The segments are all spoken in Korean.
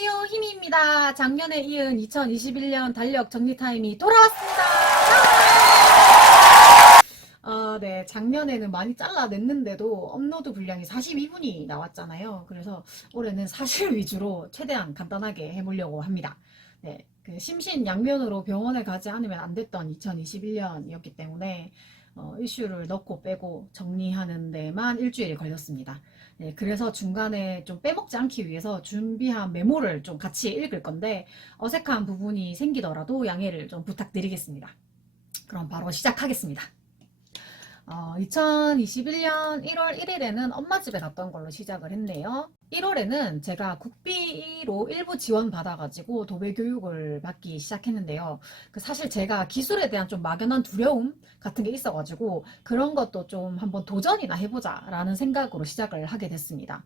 안녕하세요, 희미입니다. 작년에 이은 2021년 달력 정리 타임이 돌아왔습니다. 네, 작년에는 많이 잘라냈는데도 업로드 분량이 42분이 나왔잖아요. 그래서 올해는 사실 위주로 최대한 간단하게 해보려고 합니다. 네, 그 심신양면으로 병원에 가지 않으면 안 됐던 2021년이었기 때문에 이슈를 넣고 빼고 정리하는 데만 일주일이 걸렸습니다. 네, 그래서 중간에 좀 빼먹지 않기 위해서 준비한 메모를 좀 같이 읽을 건데 어색한 부분이 생기더라도 양해를 좀 부탁드리겠습니다. 그럼 바로 시작하겠습니다. 2021년 1월 1일에는 엄마 집에 갔던 걸로 시작을 했네요. 1월에는 제가 국비로 일부 지원 받아가지고 도배 교육을 받기 시작했는데요. 사실 제가 기술에 대한 좀 막연한 두려움 같은 게 있어가지고 그런 것도 좀 한번 도전이나 해보자 라는 생각으로 시작을 하게 됐습니다.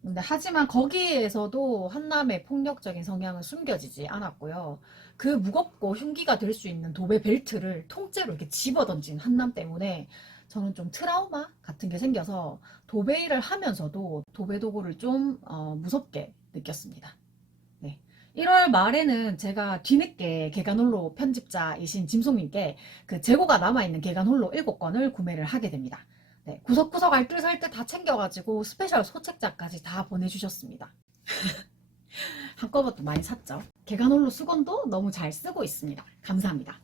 근데 하지만 거기에서도 한남의 폭력적인 성향은 숨겨지지 않았고요. 그 무겁고 흉기가 될 수 있는 도배 벨트를 통째로 이렇게 집어던진 한남 때문에 저는 좀 트라우마 같은 게 생겨서 도배 일을 하면서도 도배 도구를 좀 무섭게 느꼈습니다. 네. 1월 말에는 제가 뒤늦게 개간홀로 편집자이신 짐송님께 그 재고가 남아있는 개간홀로 7권을 구매를 하게 됩니다. 네, 구석구석 알뜰살뜰 다 챙겨가지고 스페셜 소책자까지 다 보내주셨습니다. 한꺼번에 많이 샀죠. 개간홀로 수건도 너무 잘 쓰고 있습니다. 감사합니다.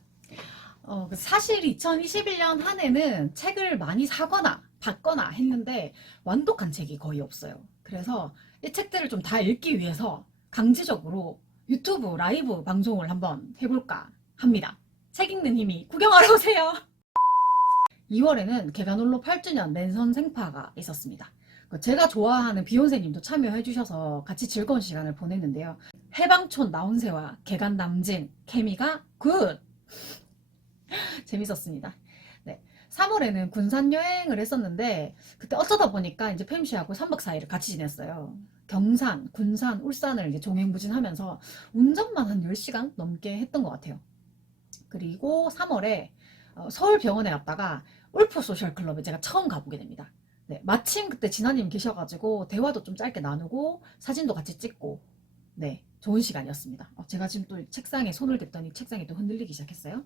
사실 2021년 한 해는 책을 많이 사거나 받거나 했는데 완독한 책이 거의 없어요. 그래서 이 책들을 좀 다 읽기 위해서 강제적으로 유튜브 라이브 방송을 한번 해볼까 합니다. 책 읽는 힘이 구경하러 오세요. 2월에는 개간홀로 8주년 랜선 생파가 있었습니다. 제가 좋아하는 비욘세님도 참여해 주셔서 같이 즐거운 시간을 보냈는데요. 해방촌 나온새와 개간 남진 케미가 굿! 재밌었습니다. 네. 3월에는 군산 여행을 했었는데 그때 어쩌다 보니까 이제 팸씨하고 3박 4일을 같이 지냈어요. 경산, 군산, 울산을 이제 종횡무진하면서 운전만 한 10시간 넘게 했던 것 같아요. 그리고 3월에 서울병원에 갔다가 울프 소셜클럽에 제가 처음 가보게 됩니다. 네, 마침 그때 진아님 계셔가지고 대화도 좀 짧게 나누고 사진도 같이 찍고 네, 좋은 시간이었습니다. 제가 지금 또 책상에 손을 댔더니 책상이 또 흔들리기 시작했어요.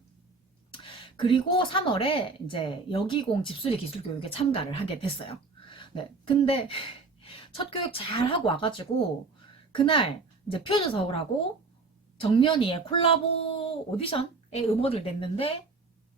그리고 3월에 이제 여기공 집수리 기술 교육에 참가를 하게 됐어요. 네, 근데 첫 교육 잘 하고 와가지고 그날 이제 퓨즈 서울하고 정연이의 콜라보 오디션에 음원을 냈는데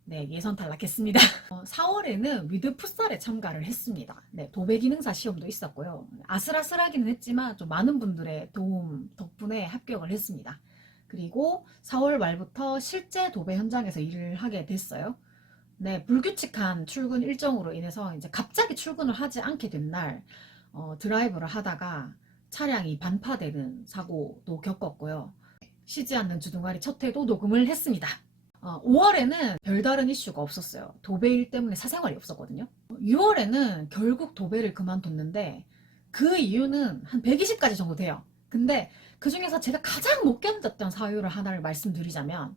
네, 예선 탈락했습니다. 4월에는 위드 풋살에 참가를 했습니다. 네, 도배 기능사 시험도 있었고요. 아슬아슬하기는 했지만 좀 많은 분들의 도움 덕분에 합격을 했습니다. 그리고 4월 말부터 실제 도배 현장에서 일을 하게 됐어요. 네, 불규칙한 출근 일정으로 인해서 이제 갑자기 출근을 하지 않게 된 날 드라이브를 하다가 차량이 반파되는 사고도 겪었고요. 쉬지 않는 주둥아리 첫 회도 녹음을 했습니다. 5월에는 별다른 이슈가 없었어요. 도배 일 때문에 사생활이 없었거든요. 6월에는 결국 도배를 그만뒀는데 그 이유는 한 120가지 정도 돼요. 근데 그 중에서 제가 가장 못 견뎠던 사유를 하나를 말씀드리자면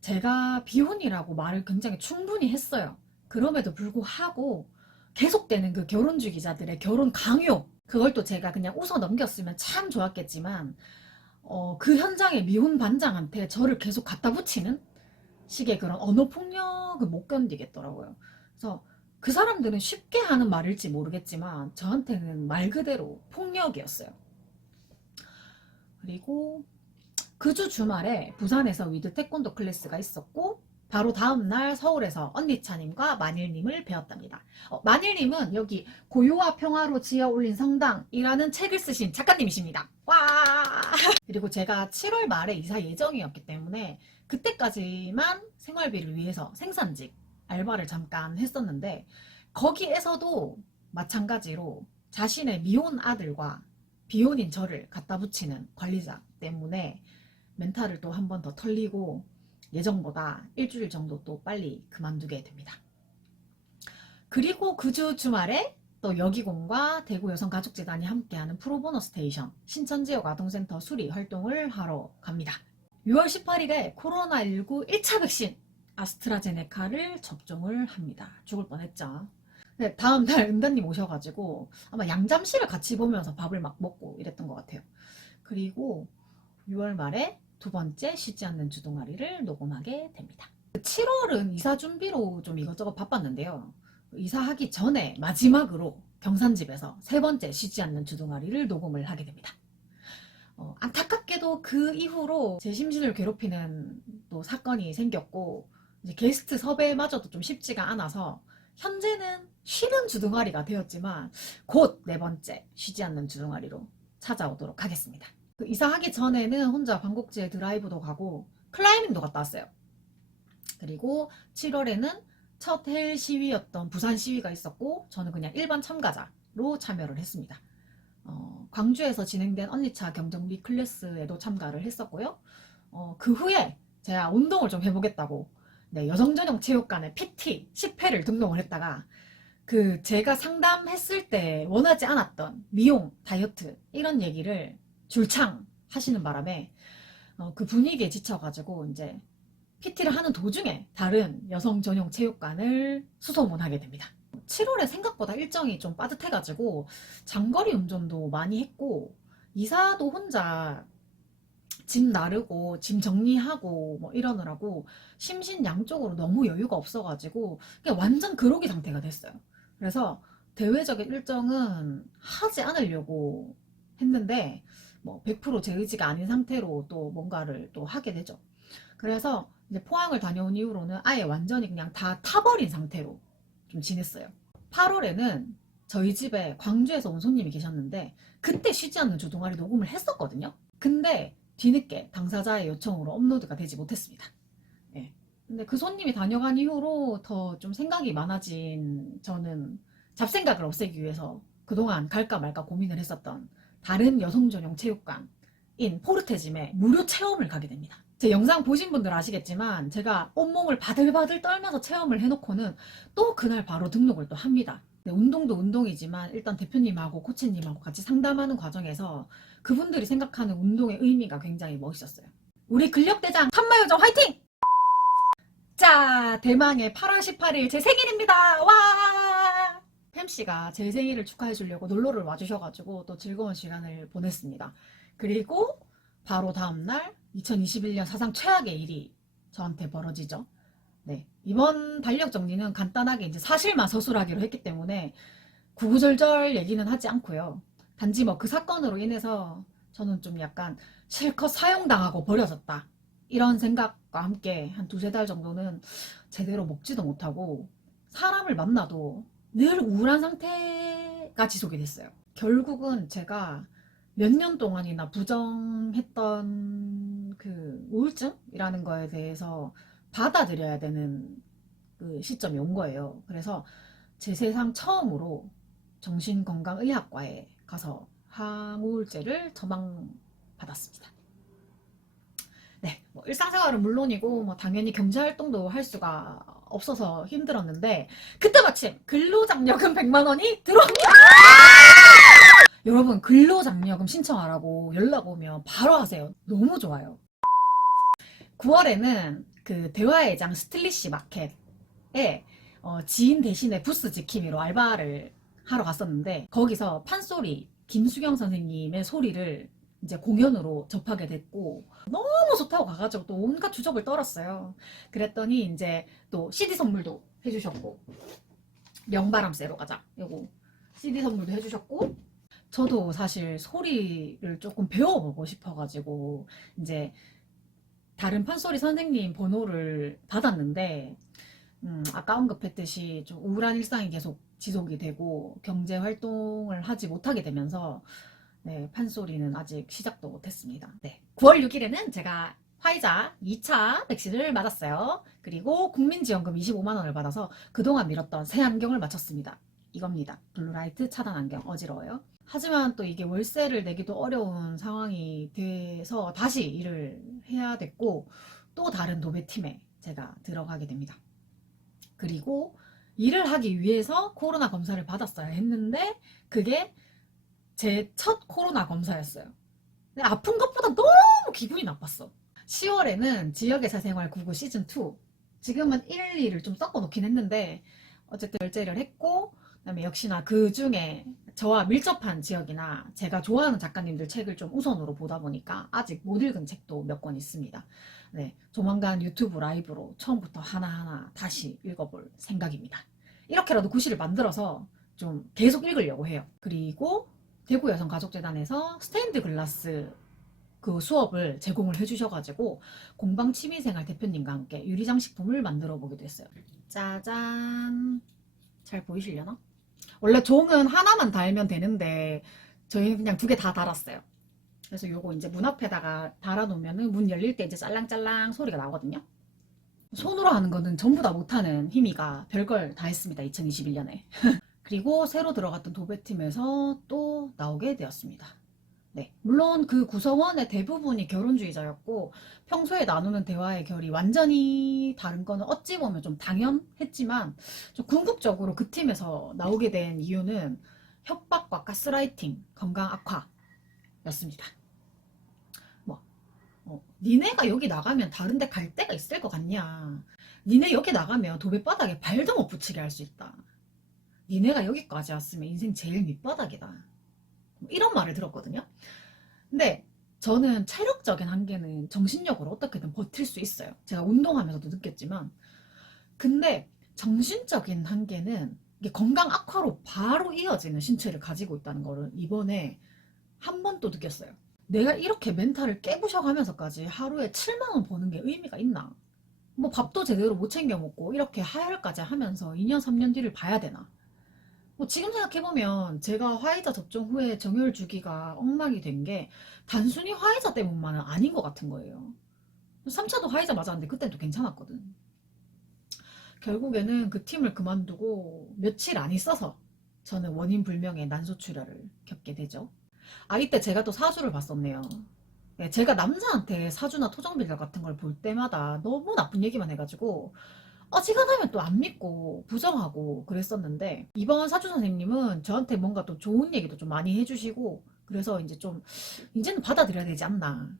제가 비혼이라고 말을 굉장히 충분히 했어요. 그럼에도 불구하고 계속되는 그 결혼주기자들의 결혼 강요 그걸 또 제가 그냥 웃어 넘겼으면 참 좋았겠지만 그 현장의 미혼 반장한테 저를 계속 갖다 붙이는 식의 그런 언어 폭력을 못 견디겠더라고요. 그래서 그 사람들은 쉽게 하는 말일지 모르겠지만 저한테는 말 그대로 폭력이었어요. 그리고 그 주 주말에 부산에서 위드 태권도 클래스가 있었고 바로 다음날 서울에서 언니차님과 만일님을 배웠답니다. 만일님은 여기 고요와 평화로 지어 올린 성당이라는 책을 쓰신 작가님이십니다. 와! 그리고 제가 7월 말에 이사 예정이었기 때문에 그때까지만 생활비를 위해서 생산직 알바를 잠깐 했었는데 거기에서도 마찬가지로 자신의 미혼 아들과 비혼인 저를 갖다 붙이는 관리자 때문에 멘탈을 또 한 번 더 털리고 예정보다 일주일 정도 또 빨리 그만두게 됩니다. 그리고 그 주 주말에 또 여기공과 대구여성가족재단이 함께하는 프로보너 스테이션 신천지역 아동센터 수리 활동을 하러 갑니다. 6월 18일에 코로나19 1차 백신 아스트라제네카를 접종을 합니다. 죽을 뻔했죠. 네, 다음날 은단님 오셔가지고 아마 양잠실을 같이 보면서 밥을 막 먹고 이랬던 것 같아요. 그리고 6월 말에 두 번째 쉬지 않는 주동아리를 녹음하게 됩니다. 7월은 이사 준비로 좀 이것저것 바빴는데요. 이사하기 전에 마지막으로 경산집에서 세 번째 쉬지 않는 주동아리를 녹음을 하게 됩니다. 안타깝게도 그 이후로 제 심신을 괴롭히는 또 사건이 생겼고 이제 게스트 섭외마저도 좀 쉽지가 않아서 현재는 쉬는 주둥아리가 되었지만 곧 네 번째 쉬지 않는 주둥아리로 찾아오도록 하겠습니다. 그 이사하기 전에는 혼자 방콕지에 드라이브도 가고 클라이밍도 갔다 왔어요. 그리고 7월에는 첫 해외 시위였던 부산 시위가 있었고 저는 그냥 일반 참가자로 참여를 했습니다. 광주에서 진행된 언니차 경정비 클래스에도 참가를 했었고요. 그 후에 제가 운동을 좀 해보겠다고 네, 여성전용 체육관에 PT 10회를 등록을 했다가 그 제가 상담했을 때 원하지 않았던 미용, 다이어트 이런 얘기를 줄창 하시는 바람에 그 분위기에 지쳐가지고 이제 PT를 하는 도중에 다른 여성 전용 체육관을 수소문하게 됩니다. 7월에 생각보다 일정이 좀 빠듯해가지고 장거리 운전도 많이 했고 이사도 혼자 짐 나르고 짐 정리하고 뭐 이러느라고 심신양적으로 너무 여유가 없어가지고 그냥 완전 그로기 상태가 됐어요. 그래서 대외적인 일정은 하지 않으려고 했는데 뭐 100%제 의지가 아닌 상태로 또 뭔가를 또 하게 되죠. 그래서 이제 포항을 다녀온 이후로는 아예 완전히 그냥 다 타버린 상태로 좀 지냈어요. 8월에는 저희 집에 광주에서 온 손님이 계셨는데 그때 쉬지 않는 주둥아리 녹음을 했었거든요. 근데 뒤늦게 당사자의 요청으로 업로드가 되지 못했습니다. 네. 근데 그 손님이 다녀간 이후로 더 좀 생각이 많아진 저는 잡생각을 없애기 위해서 그동안 갈까 말까 고민을 했었던 다른 여성 전용 체육관인 포르테짐에 무료 체험을 가게 됩니다. 제 영상 보신 분들 아시겠지만 제가 온몸을 바들바들 떨면서 체험을 해놓고는 또 그날 바로 등록을 또 합니다. 네, 운동도 운동이지만 일단 대표님하고 코치님하고 같이 상담하는 과정에서 그분들이 생각하는 운동의 의미가 굉장히 멋있었어요. 우리 근력대장 참마요정 화이팅! 자, 대망의 8월 18일 제 생일입니다. 와! 팸씨가 제 생일을 축하해 주려고 놀러를 와주셔가지고 또 즐거운 시간을 보냈습니다. 그리고 바로 다음날 2021년 사상 최악의 일이 저한테 벌어지죠. 네, 이번 달력 정리는 간단하게 이제 사실만 서술하기로 했기 때문에 구구절절 얘기는 하지 않고요. 단지 뭐 그 사건으로 인해서 저는 좀 약간 실컷 사형당하고 버려졌다. 이런 생각과 함께 한 두세 달 정도는 제대로 먹지도 못하고 사람을 만나도 늘 우울한 상태가 지속이 됐어요. 결국은 제가 몇 년 동안이나 부정했던 그 우울증이라는 거에 대해서 받아들여야 되는 그 시점이 온 거예요. 그래서 제 세상 처음으로 정신건강의학과에 가서 항우울제를 처방받았습니다. 네, 뭐 일상생활은 물론이고 뭐 당연히 경제활동도 할 수가 없어서 힘들었는데 그때 마침 근로장려금 100만 원이 들어옵니다. 여러분 근로장려금 신청하라고 연락 오면 바로 하세요. 너무 좋아요. 9월에는 그 대화의 장 스틸리시 마켓에 지인 대신에 부스 지킴이로 알바를 하러 갔었는데 거기서 판소리 김수경 선생님의 소리를 이제 공연으로 접하게 됐고 너무 좋다고 가가지고 또 온갖 주접을 떨었어요. 그랬더니 이제 또 CD 선물도 해주셨고 명바람 쐬러 가자 요거 CD 선물도 해주셨고 저도 사실 소리를 조금 배워보고 싶어가지고 이제 다른 판소리 선생님 번호를 받았는데 아까 언급했듯이 좀 우울한 일상이 계속 지속이 되고 경제 활동을 하지 못하게 되면서 네, 판소리는 아직 시작도 못했습니다. 네, 9월 6일에는 제가 화이자 2차 백신을 맞았어요. 그리고 국민지원금 25만 원을 받아서 그동안 미뤘던 새 안경을 맞췄습니다. 이겁니다. 블루라이트 차단 안경 어지러워요. 하지만 또 이게 월세를 내기도 어려운 상황이 돼서 다시 일을 해야 됐고 또 다른 도배팀에 제가 들어가게 됩니다. 그리고 일을 하기 위해서 코로나 검사를 받았어야 했는데 그게 제 첫 코로나 검사였어요. 근데 아픈 것보다 너무 기분이 나빴어. 10월에는 지역의 사생활 99 시즌2 지금은 1, 2를 좀 섞어 놓긴 했는데 어쨌든 결제를 했고 그다음에 역시나 그 중에 저와 밀접한 지역이나 제가 좋아하는 작가님들 책을 좀 우선으로 보다 보니까 아직 못 읽은 책도 몇 권 있습니다. 네, 조만간 유튜브 라이브로 처음부터 하나하나 다시 읽어볼 생각입니다. 이렇게라도 구실을 만들어서 좀 계속 읽으려고 해요. 그리고 대구여성가족재단에서 스테인드 글라스 그 수업을 제공을 해주셔가지고 공방취미생활 대표님과 함께 유리장식품을 만들어 보기도 했어요. 짜잔! 잘 보이시려나? 원래 종은 하나만 달면 되는데 저희는 그냥 2개 다 달았어요. 그래서 요거 이제 문 앞에다가 달아놓으면은 문 열릴 때 이제 짤랑짤랑 소리가 나거든요. 손으로 하는 거는 전부 다 못하는 희미가 별걸 다 했습니다. 2021년에. 그리고 새로 들어갔던 도배팀에서 또 나오게 되었습니다. 네, 물론 그 구성원의 대부분이 결혼주의자였고 평소에 나누는 대화의 결이 완전히 다른 거는 어찌 보면 좀 당연했지만 좀 궁극적으로 그 팀에서 나오게 된 이유는 협박과 가스라이팅, 건강 악화였습니다. 니네가 여기 나가면 다른 데 갈 데가 있을 것 같냐? 니네 여기 나가면 도배바닥에 발도 못 붙이게 할 수 있다. 니네가 여기까지 왔으면 인생 제일 밑바닥이다. 이런 말을 들었거든요. 근데 저는 체력적인 한계는 정신력으로 어떻게든 버틸 수 있어요. 제가 운동하면서도 느꼈지만. 근데 정신적인 한계는 이게 건강 악화로 바로 이어지는 신체를 가지고 있다는 거를 이번에 한 번 또 느꼈어요. 내가 이렇게 멘탈을 깨부셔가면서까지 하루에 7만 원 버는 게 의미가 있나? 뭐 밥도 제대로 못 챙겨 먹고 이렇게 하혈까지 하면서 2년 3년 뒤를 봐야 되나? 뭐 지금 생각해보면 제가 화이자 접종 후에 정혈 주기가 엉망이 된 게 단순히 화이자 때문만은 아닌 것 같은 거예요. 3차도 화이자 맞았는데 그때는 또 괜찮았거든. 결국에는 그 팀을 그만두고 며칠 안 있어서 저는 원인 불명의 난소출혈을 겪게 되죠. 아, 이때 제가 또 사주를 봤었네요. 네, 제가 남자한테 사주나 토정bilder 같은 걸 볼 때마다 너무 나쁜 얘기만 해가지고 어지간하면 또 안 믿고 부정하고 그랬었는데 이번 사주 선생님은 저한테 뭔가 또 좋은 얘기도 좀 많이 해주시고 그래서 이제 좀 이제는 받아들여야 되지 않나.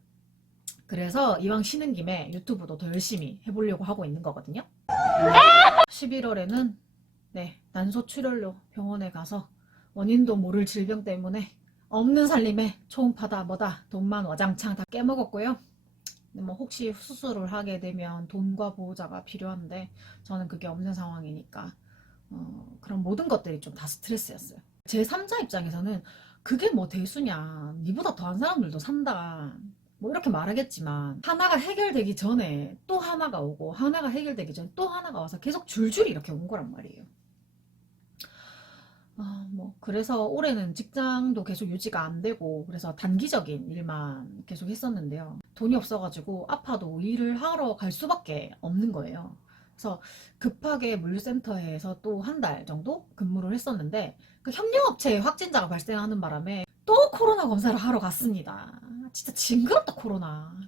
그래서 이왕 쉬는 김에 유튜브도 더 열심히 해보려고 하고 있는 거거든요. 11월에는 네, 난소출혈로 병원에 가서 원인도 모를 질병 때문에 없는 살림에 초음파다 뭐다 돈만 와장창 다 깨먹었고요. 뭐 혹시 수술을 하게 되면 돈과 보호자가 필요한데 저는 그게 없는 상황이니까 그런 모든 것들이 좀 다 스트레스였어요. 제 3자 입장에서는 그게 뭐 대수냐, 니보다 더한 사람들도 산다 뭐 이렇게 말하겠지만 하나가 해결되기 전에 또 하나가 오고 하나가 해결되기 전에 또 하나가 와서 계속 줄줄이 이렇게 온 거란 말이에요. 뭐 그래서 올해는 직장도 계속 유지가 안 되고 그래서 단기적인 일만 계속 했었는데요. 돈이 없어가지고 아파도 일을 하러 갈 수밖에 없는 거예요. 그래서 급하게 물류센터에서 또 한 달 정도 근무를 했었는데 그 협력업체에 확진자가 발생하는 바람에 또 코로나 검사를 하러 갔습니다. 진짜 징그럽다 코로나.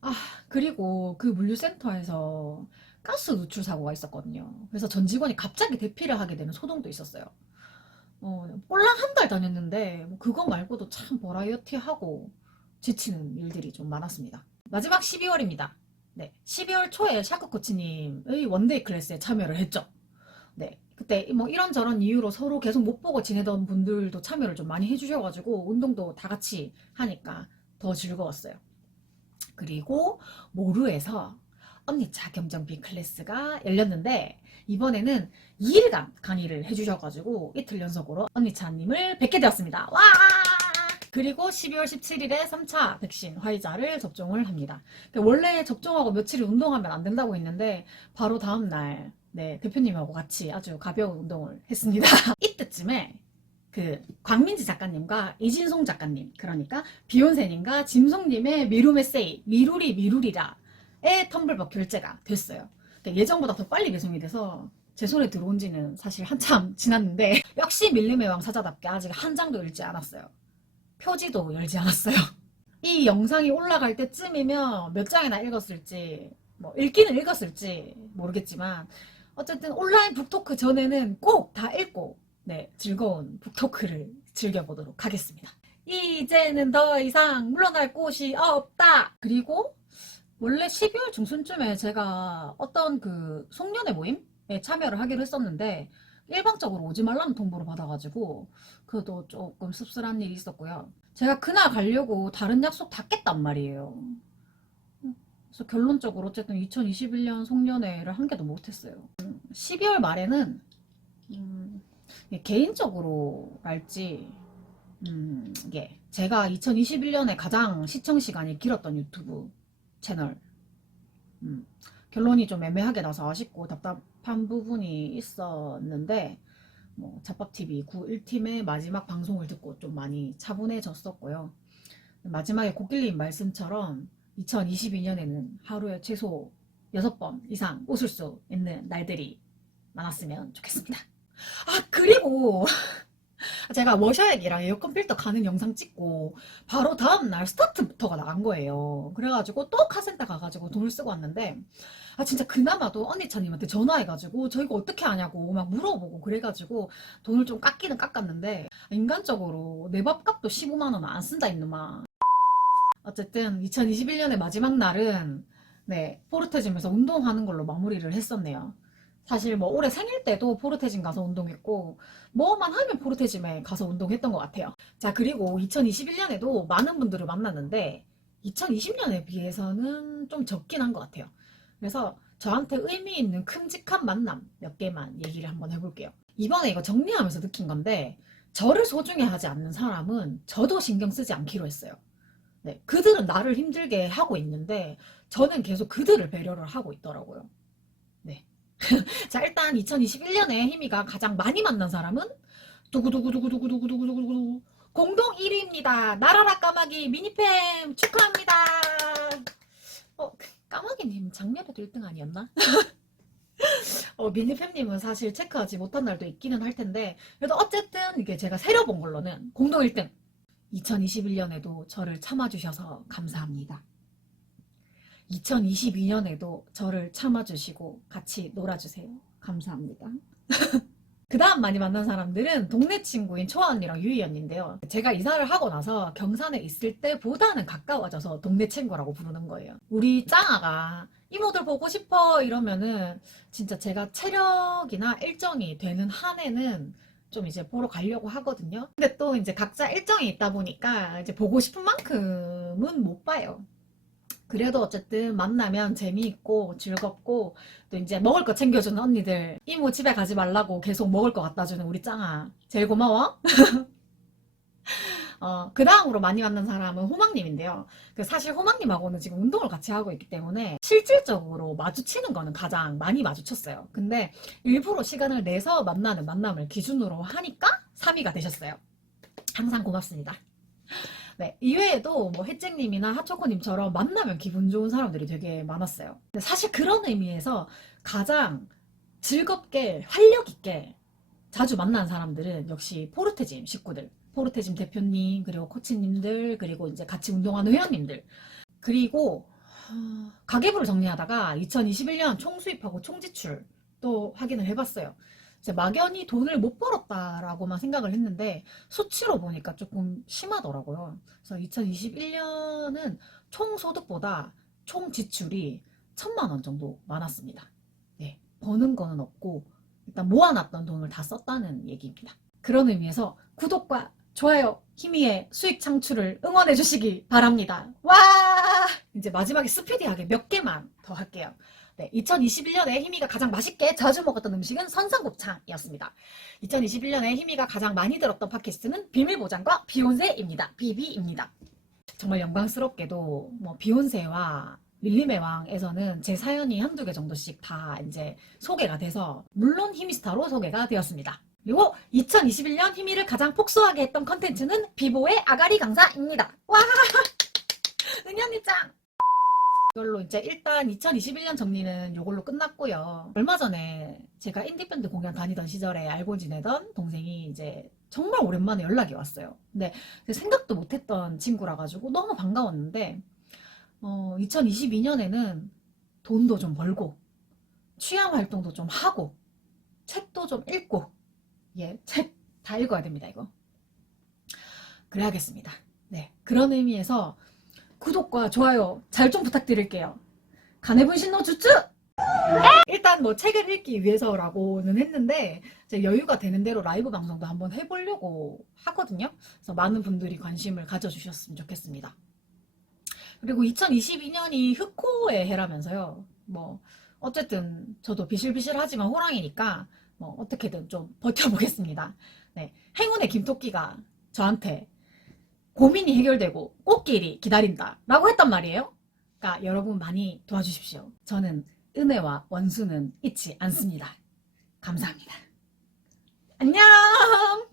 아, 그리고 그 물류센터에서 가스 누출 사고가 있었거든요. 그래서 전 직원이 갑자기 대피를 하게 되는 소동도 있었어요. 꼴랑 한 달 다녔는데 뭐 그거 말고도 참 버라이어티하고 지치는 일들이 좀 많았습니다. 마지막 12월입니다. 네, 12월 초에 샤크 코치님의 원데이 클래스에 참여를 했죠. 네, 그때 뭐 이런저런 이유로 서로 계속 못 보고 지내던 분들도 참여를 좀 많이 해주셔가지고 운동도 다 같이 하니까 더 즐거웠어요. 그리고 모루에서 언니차 경정비 클래스가 열렸는데 이번에는 2일간 강의를 해주셔가지고 이틀 연속으로 언니차님을 뵙게 되었습니다. 와! 그리고 12월 17일에 3차 백신 화이자를 접종을 합니다. 원래 접종하고 며칠 운동하면 안 된다고 했는데 바로 다음날 네, 대표님하고 같이 아주 가벼운 운동을 했습니다. 이때쯤에 그 광민지 작가님과 이진송 작가님 그러니까 비욘세님과 짐송님의 미루메세이 미루리라의 텀블벅 결제가 됐어요. 예정보다 더 빨리 배송이 돼서 제 손에 들어온 지는 사실 한참 지났는데 역시 밀림의 왕 사자답게 아직 한 장도 읽지 않았어요. 표지도 열지 않았어요. 이 영상이 올라갈 때쯤이면 몇 장이나 읽었을지 뭐 읽기는 읽었을지 모르겠지만 어쨌든 온라인 북토크 전에는 꼭 다 읽고 네, 즐거운 북토크를 즐겨보도록 하겠습니다. 이제는 더 이상 물러날 곳이 없다. 그리고 원래 12월 중순쯤에 제가 어떤 그 송년회 모임에 참여를 하기로 했었는데 일방적으로 오지 말라는 통보를 받아가지고 그것도 조금 씁쓸한 일이 있었고요. 제가 그날 가려고 다른 약속 다 깼단 말이에요. 그래서 결론적으로 어쨌든 2021년 송년회를 한 개도 못했어요. 12월 말에는 개인적으로 할지 이게 제가 2021년에 가장 시청 시간이 길었던 유튜브 채널 결론이 좀 애매하게 나서 아쉽고 답답한 부분이 있었는데 뭐 잡밥TV 91팀의 마지막 방송을 듣고 좀 많이 차분해졌었고요. 마지막에 고길님 말씀처럼 2022년에는 하루에 최소 6번 이상 웃을 수 있는 날들이 많았으면 좋겠습니다. 아 그리고 제가 워셔액이랑 에어컨 필터 가는 영상 찍고 바로 다음날 스타트부터가 나간 거예요. 그래가지고 또 카센터 가가지고 돈을 쓰고 왔는데 아 진짜 그나마도 언니차님한테 전화해가지고 저 이거 어떻게 하냐고 막 물어보고 그래가지고 돈을 좀 깎기는 깎았는데 인간적으로 내 밥값도 15만원 안 쓴다 이놈아. 어쨌든 2021년의 마지막 날은 네 포르테짐에서 운동하는 걸로 마무리를 했었네요. 사실 뭐 올해 생일 때도 포르테짐 가서 운동했고 뭐만 하면 포르테짐에 가서 운동했던 것 같아요. 자 그리고 2021년에도 많은 분들을 만났는데 2020년에 비해서는 좀 적긴 한 것 같아요. 그래서 저한테 의미 있는 큼직한 만남 몇 개만 얘기를 한번 해볼게요. 이번에 이거 정리하면서 느낀 건데 저를 소중히 하지 않는 사람은 저도 신경 쓰지 않기로 했어요. 네, 그들은 나를 힘들게 하고 있는데 저는 계속 그들을 배려를 하고 있더라고요. 네. 자 일단 2021년에 희미가 가장 많이 만난 사람은 두구두구두구두구두구두구두구 공동 1위입니다. 나라라 까마귀 미니팸 축하합니다. 까마귀님 작년에도 1등 아니었나? 미니팸님은 사실 체크하지 못한 날도 있기는 할 텐데 그래도 어쨌든 이게 제가 세려본 걸로는 공동 1등 2021년에도 저를 참아주셔서 감사합니다. 2022년에도 저를 참아주시고 같이 놀아주세요. 감사합니다. 그 다음 많이 만난 사람들은 동네 친구인 초아 언니랑 유이 언니인데요. 제가 이사를 하고 나서 경산에 있을 때보다는 가까워져서 동네 친구라고 부르는 거예요. 우리 짱아가 이모들 보고 싶어 이러면은 진짜 제가 체력이나 일정이 되는 한에는 좀 이제 보러 가려고 하거든요. 근데 또 이제 각자 일정이 있다 보니까 이제 보고 싶은 만큼은 못 봐요. 그래도 어쨌든 만나면 재미있고 즐겁고 또 이제 먹을 거 챙겨주는 언니들 이모 집에 가지 말라고 계속 먹을 거 갖다 주는 우리 짱아 제일 고마워. 그 다음으로 많이 만난 사람은 호망님인데요. 사실 호망님하고는 지금 운동을 같이 하고 있기 때문에 실질적으로 마주치는 거는 가장 많이 마주쳤어요. 근데 일부러 시간을 내서 만나는 만남을 기준으로 하니까 3위가 되셨어요. 항상 고맙습니다. 네, 이외에도 뭐 혜택님이나 하초코님처럼 만나면 기분 좋은 사람들이 되게 많았어요. 근데 사실 그런 의미에서 가장 즐겁게 활력 있게 자주 만난 사람들은 역시 포르테짐 식구들, 포르테짐 대표님, 그리고 코치님들, 그리고 이제 같이 운동하는 회원님들. 그리고 가계부를 정리하다가 2021년 총수입하고 총지출 또 확인을 해봤어요. 막연히 돈을 못 벌었다라고만 생각을 했는데 수치로 보니까 조금 심하더라고요. 그래서 2021년은 총 소득보다 총 지출이 1,000만 원 정도 많았습니다. 네, 버는 거는 없고 일단 모아놨던 돈을 다 썼다는 얘기입니다. 그런 의미에서 구독과 좋아요, 희미의 수익 창출을 응원해 주시기 바랍니다. 와! 이제 마지막에 스피디하게 몇 개만 더 할게요. 네, 2021년에 희미가 가장 맛있게 자주 먹었던 음식은 선상곱창이었습니다. 2021년에 희미가 가장 많이 들었던 팟캐스트는 비밀보장과 비욘세입니다. 비비입니다. 정말 영광스럽게도 뭐 비욘세와 밀림의 왕에서는 제 사연이 한두 개 정도씩 다 이제 소개가 돼서 물론 희미스타로 소개가 되었습니다. 그리고 2021년 희미를 가장 폭소하게 했던 컨텐츠는 비보의 아가리 강사입니다. 와! 은현이 짱! 이걸로 이제 일단 2021년 정리는 이걸로 끝났고요. 얼마 전에 제가 인디밴드 공연 다니던 시절에 알고 지내던 동생이 이제 정말 오랜만에 연락이 왔어요. 근데 생각도 못했던 친구라 가지고 너무 반가웠는데 2022년에는 돈도 좀 벌고 취향 활동도 좀 하고 책도 좀 읽고 책 다 읽어야 됩니다. 이거 그래야겠습니다. 네, 그런 의미에서 구독과 좋아요 잘 좀 부탁드릴게요. 가네분 신노 주츠! 일단 뭐 책을 읽기 위해서라고는 했는데 이제 여유가 되는 대로 라이브 방송도 한번 해보려고 하거든요. 그래서 많은 분들이 관심을 가져주셨으면 좋겠습니다. 그리고 2022년이 흑호의 해라면서요. 뭐 어쨌든 저도 비실비실하지만 호랑이니까 뭐 어떻게든 좀 버텨보겠습니다. 네, 행운의 김토끼가 저한테 고민이 해결되고 꽃길이 기다린다 라고 했단 말이에요. 그러니까 여러분 많이 도와주십시오. 저는 은혜와 원수는 잊지 않습니다. 감사합니다. 안녕!